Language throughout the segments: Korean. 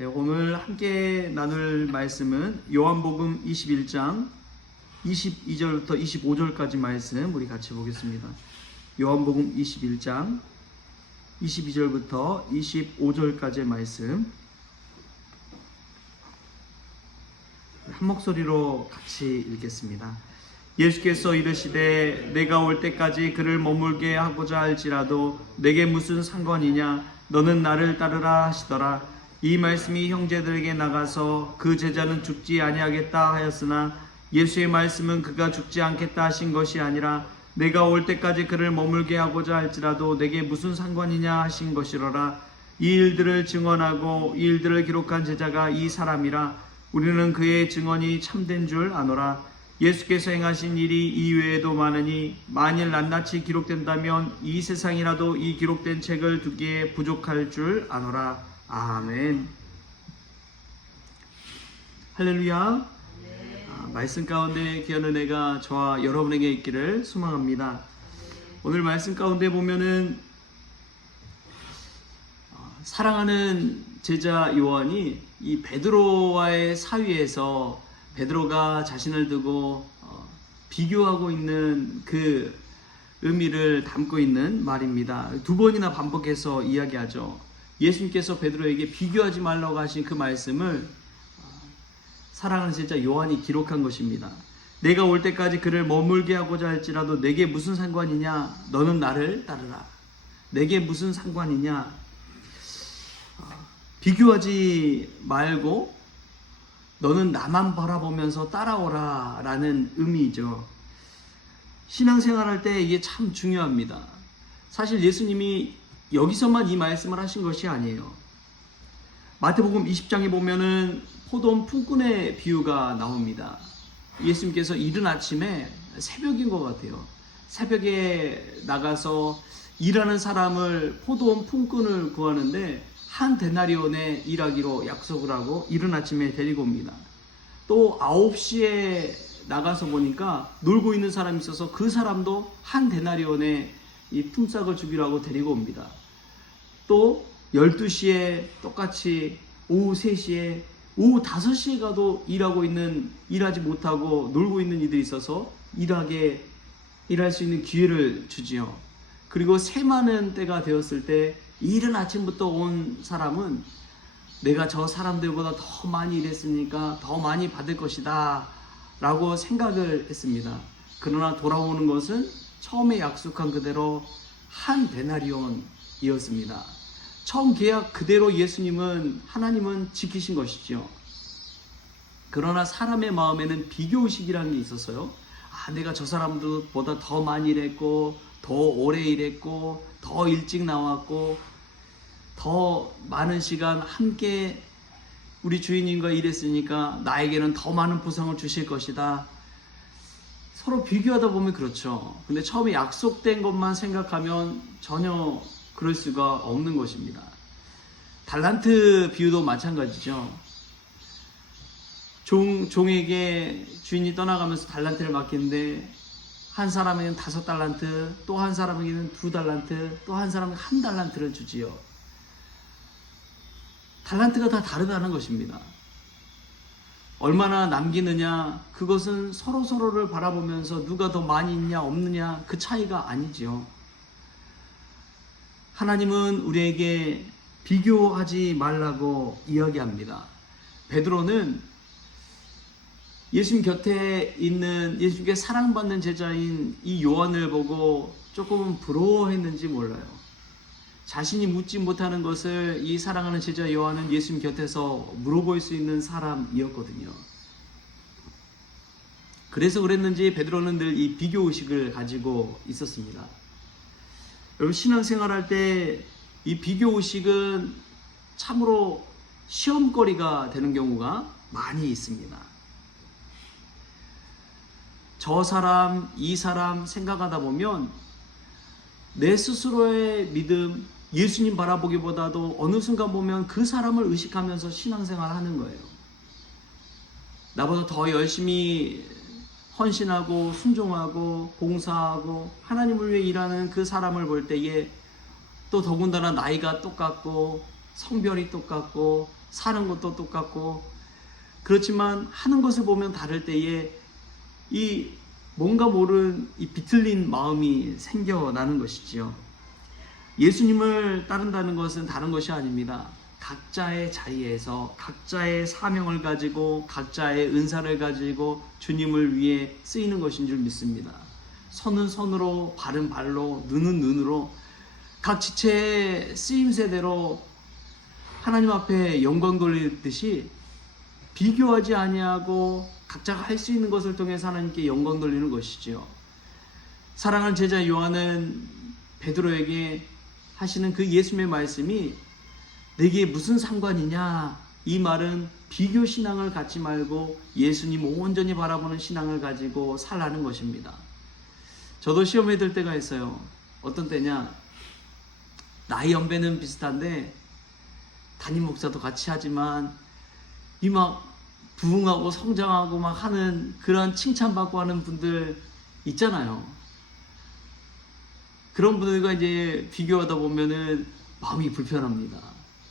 네, 오늘 함께 나눌 말씀은 요한복음 21장 22절부터 25절까지 말씀 우리 같이 보겠습니다. 요한복음 21장 22절부터 25절까지의 말씀 한 목소리로 같이 읽겠습니다. 예수께서 이르시되 내가 올 때까지 그를 머물게 하고자 할지라도 내게 무슨 상관이냐, 너는 나를 따르라 하시더라. 이 말씀이 형제들에게 나가서 그 제자는 죽지 아니하겠다 하였으나 예수의 말씀은 그가 죽지 않겠다 하신 것이 아니라 내가 올 때까지 그를 머물게 하고자 할지라도 내게 무슨 상관이냐 하신 것이로라. 이 일들을 증언하고 이 일들을 기록한 제자가 이 사람이라. 우리는 그의 증언이 참된 줄 아노라. 예수께서 행하신 일이 이외에도 많으니 만일 낱낱이 기록된다면 이 세상이라도 이 기록된 책을 두기에 부족할 줄 아노라. 아멘. 할렐루야. 말씀 가운데 귀한 은혜가 저와 여러분에게 있기를 소망합니다. 오늘 말씀 가운데 보면은 사랑하는 제자 요한이 이 베드로와의 사위에서 베드로가 자신을 두고 비교하고 있는 그 의미를 담고 있는 말입니다. 두 번이나 반복해서 이야기하죠. 예수님께서 베드로에게 비교하지 말라고 하신 그 말씀을 사랑하는 제자 요한이 기록한 것입니다. 내가 올 때까지 그를 머물게 하고자 할지라도 내게 무슨 상관이냐, 너는 나를 따르라. 내게 무슨 상관이냐. 비교하지 말고 너는 나만 바라보면서 따라오라 라는 의미죠. 신앙생활할 때 이게 참 중요합니다. 사실 예수님이 여기서만 이 말씀을 하신 것이 아니에요. 마태복음 20장에 보면은 포도원 품꾼의 비유가 나옵니다. 예수님께서 이른 아침에 새벽인 것 같아요. 새벽에 나가서 일하는 사람을 포도원 품꾼을 구하는데 한 데나리온에 일하기로 약속을 하고 이른 아침에 데리고 옵니다. 또 9시에 나가서 보니까 놀고 있는 사람이 있어서 그 사람도 한 데나리온에 이 품삯을 주기로 하고 데리고 옵니다. 또 12시에 똑같이 오후 3시에 오후 5시에 가도 일하지 못하고 놀고 있는 이들이 있어서 일할 수 있는 기회를 주지요. 그리고 새 많은 때가 되었을 때 이른 아침부터 온 사람은 내가 저 사람들보다 더 많이 일했으니까 더 많이 받을 것이다 라고 생각을 했습니다. 그러나 돌아오는 것은 처음에 약속한 그대로 한 데나리온이었습니다. 처음 계약 그대로 하나님은 지키신 것이죠. 그러나 사람의 마음에는 비교의식이라는 게 있었어요. 내가 저 사람들보다 더 많이 일했고 더 오래 일했고 더 일찍 나왔고 더 많은 시간 함께 우리 주인님과 일했으니까 나에게는 더 많은 보상을 주실 것이다. 서로 비교하다 보면 그렇죠. 근데 처음에 약속된 것만 생각하면 전혀 그럴 수가 없는 것입니다. 달란트 비유도 마찬가지죠. 종에게 주인이 떠나가면서 달란트를 맡기는데 한 사람에게는 5달란트, 또 한 사람에게는 2달란트, 또 한 사람에게 1달란트를 주지요. 달란트가 다 다르다는 것입니다. 얼마나 남기느냐, 그것은 서로를 바라보면서 누가 더 많이 있냐 없느냐 그 차이가 아니지요. 하나님은 우리에게 비교하지 말라고 이야기합니다. 베드로는 예수님 곁에 있는 예수님께 사랑받는 제자인 이 요한을 보고 조금 부러워했는지 몰라요. 자신이 묻지 못하는 것을 이 사랑하는 제자 요한은 예수님 곁에서 물어볼 수 있는 사람이었거든요. 그래서 그랬는지 베드로는 늘 이 비교의식을 가지고 있었습니다. 여러분, 신앙생활할 때 이 비교의식은 참으로 시험거리가 되는 경우가 많이 있습니다. 저 사람, 이 사람 생각하다 보면 내 스스로의 믿음, 예수님 바라보기보다도 어느 순간 보면 그 사람을 의식하면서 신앙생활 하는 거예요. 나보다 더 열심히 헌신하고 순종하고 봉사하고 하나님을 위해 일하는 그 사람을 볼 때에 또 더군다나 나이가 똑같고 성별이 똑같고 사는 것도 똑같고 그렇지만 하는 것을 보면 다를 때에 이 뭔가 모른 이 비틀린 마음이 생겨나는 것이지요. 예수님을 따른다는 것은 다른 것이 아닙니다. 각자의 자리에서 각자의 사명을 가지고 각자의 은사를 가지고 주님을 위해 쓰이는 것인 줄 믿습니다. 손은 손으로, 발은 발로, 눈은 눈으로 각 지체의 쓰임새대로 하나님 앞에 영광 돌리듯이 비교하지 아니하고 각자가 할 수 있는 것을 통해서 하나님께 영광 돌리는 것이지요. 사랑하는 제자 요한은 베드로에게 하시는 그 예수님의 말씀이 내게 무슨 상관이냐, 이 말은 비교 신앙을 갖지 말고 예수님 온전히 바라보는 신앙을 가지고 살라는 것입니다. 저도 시험에 들 때가 있어요. 어떤 때냐, 나이 연배는 비슷한데 담임 목사도 같이 하지만 이 막 부흥하고 성장하고 막 하는 그런 칭찬받고 하는 분들 있잖아요. 그런 분들과 이제 비교하다 보면은 마음이 불편합니다.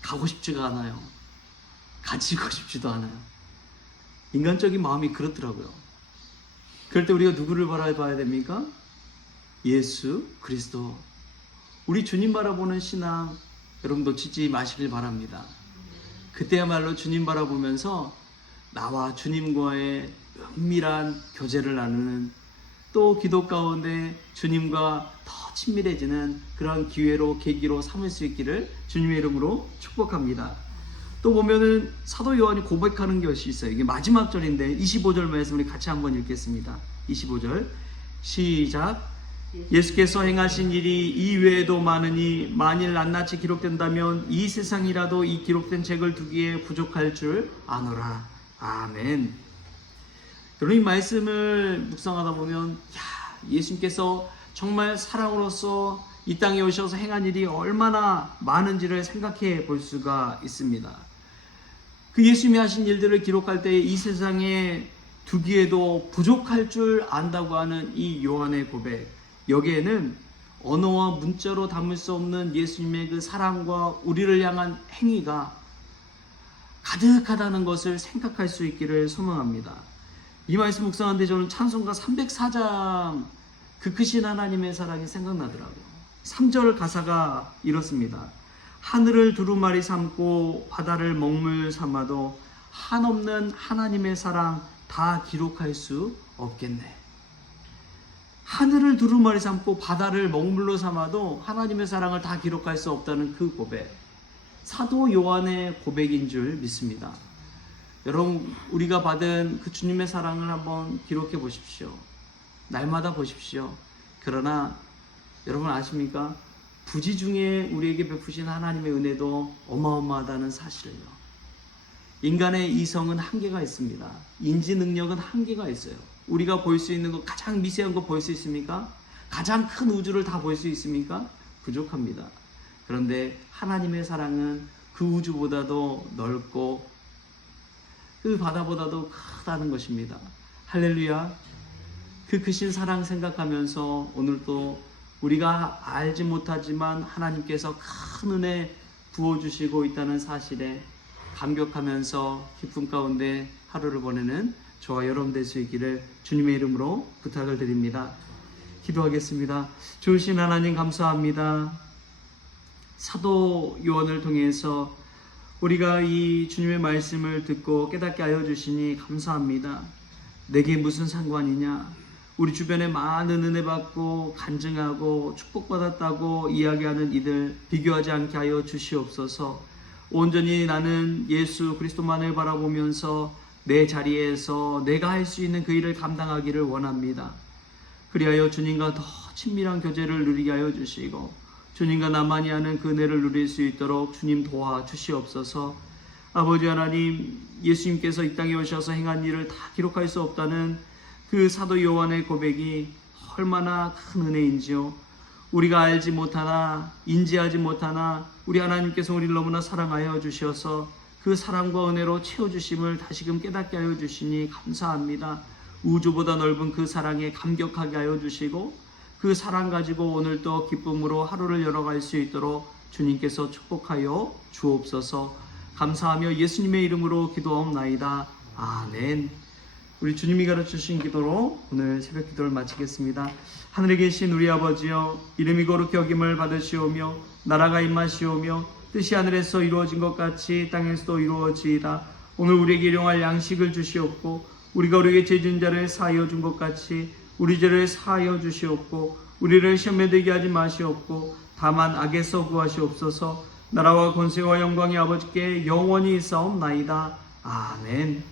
가고 싶지가 않아요. 같이 가고 싶지도 않아요. 인간적인 마음이 그렇더라고요. 그럴 때 우리가 누구를 바라봐야 됩니까? 예수 그리스도. 우리 주님 바라보는 신앙 여러분 놓치지 마시길 바랍니다. 그때야말로 주님 바라보면서 나와 주님과의 은밀한 교제를 나누는, 또 기도 가운데 주님과 더 친밀해지는 그런 기회로, 계기로 삼을 수 있기를 주님의 이름으로 축복합니다. 또 보면은 사도 요한이 고백하는 것이 있어요. 이게 마지막 절인데 25절 말씀 우리 같이 한번 읽겠습니다. 25절 시작. 예수께서 행하신 일이 이외에도 많으니 만일 낱낱이 기록된다면 이 세상이라도 이 기록된 책을 두기에 부족할 줄 아노라. 아멘. 여러분, 이 말씀을 묵상하다 보면 예수님께서 정말 사랑으로서 이 땅에 오셔서 행한 일이 얼마나 많은지를 생각해 볼 수가 있습니다. 그 예수님이 하신 일들을 기록할 때 이 세상에 두기에도 부족할 줄 안다고 하는 이 요한의 고백, 여기에는 언어와 문자로 담을 수 없는 예수님의 그 사랑과 우리를 향한 행위가 가득하다는 것을 생각할 수 있기를 소망합니다. 이 말씀 묵상하는데 저는 찬송가 304장 그 크신 하나님의 사랑이 생각나더라고요. 3절 가사가 이렇습니다. 하늘을 두루마리 삼고 바다를 먹물 삼아도 한없는 하나님의 사랑 다 기록할 수 없겠네. 하늘을 두루마리 삼고 바다를 먹물로 삼아도 하나님의 사랑을 다 기록할 수 없다는 그 고백, 사도 요한의 고백인 줄 믿습니다. 여러분, 우리가 받은 그 주님의 사랑을 한번 기록해 보십시오. 날마다 보십시오. 그러나 여러분 아십니까? 부지 중에 우리에게 베푸신 하나님의 은혜도 어마어마하다는 사실을요. 인간의 이성은 한계가 있습니다. 인지 능력은 한계가 있어요. 우리가 볼 수 있는 것, 가장 미세한 거 볼 수 있습니까? 가장 큰 우주를 다 볼 수 있습니까? 부족합니다. 그런데 하나님의 사랑은 그 우주보다도 넓고 그 바다보다도 크다는 것입니다. 할렐루야. 그 크신 사랑 생각하면서 오늘도 우리가 알지 못하지만 하나님께서 큰 은혜 부어주시고 있다는 사실에 감격하면서 기쁨 가운데 하루를 보내는 저와 여러분 될 수 있기를 주님의 이름으로 부탁을 드립니다. 기도하겠습니다. 좋으신 하나님 감사합니다. 사도 요한을 통해서 우리가 이 주님의 말씀을 듣고 깨닫게 하여 주시니 감사합니다. 내게 무슨 상관이냐? 우리 주변에 많은 은혜 받고 간증하고 축복받았다고 이야기하는 이들 비교하지 않게 하여 주시옵소서. 온전히 나는 예수 그리스도만을 바라보면서 내 자리에서 내가 할 수 있는 그 일을 감당하기를 원합니다. 그리하여 주님과 더 친밀한 교제를 누리게 하여 주시고 주님과 나만이 하는 그 은혜를 누릴 수 있도록 주님 도와주시옵소서. 아버지 하나님, 예수님께서 이 땅에 오셔서 행한 일을 다 기록할 수 없다는 그 사도 요한의 고백이 얼마나 큰 은혜인지요. 우리가 알지 못하나 인지하지 못하나 우리 하나님께서 우리를 너무나 사랑하여 주셔서 그 사랑과 은혜로 채워주심을 다시금 깨닫게 하여 주시니 감사합니다. 우주보다 넓은 그 사랑에 감격하게 하여 주시고 그 사랑 가지고 오늘도 기쁨으로 하루를 열어갈 수 있도록 주님께서 축복하여 주옵소서. 감사하며 예수님의 이름으로 기도하옵나이다. 아멘. 우리 주님이 가르쳐주신 기도로 오늘 새벽 기도를 마치겠습니다. 하늘에 계신 우리 아버지여, 이름이 거룩히 여김을 받으시오며 나라가 임하시오며 뜻이 하늘에서 이루어진 것 같이 땅에서도 이루어지이다. 오늘 우리에게 일용할 양식을 주시옵고 우리가 우리에게 죄 지은 자를 사하여 준 것 같이 우리 죄를 사하여 주시옵고 우리를 시험에 들게 하지 마시옵고 다만 악에서 구하시옵소서. 나라와 권세와 영광이 아버지께 영원히 있사옵나이다. 아멘.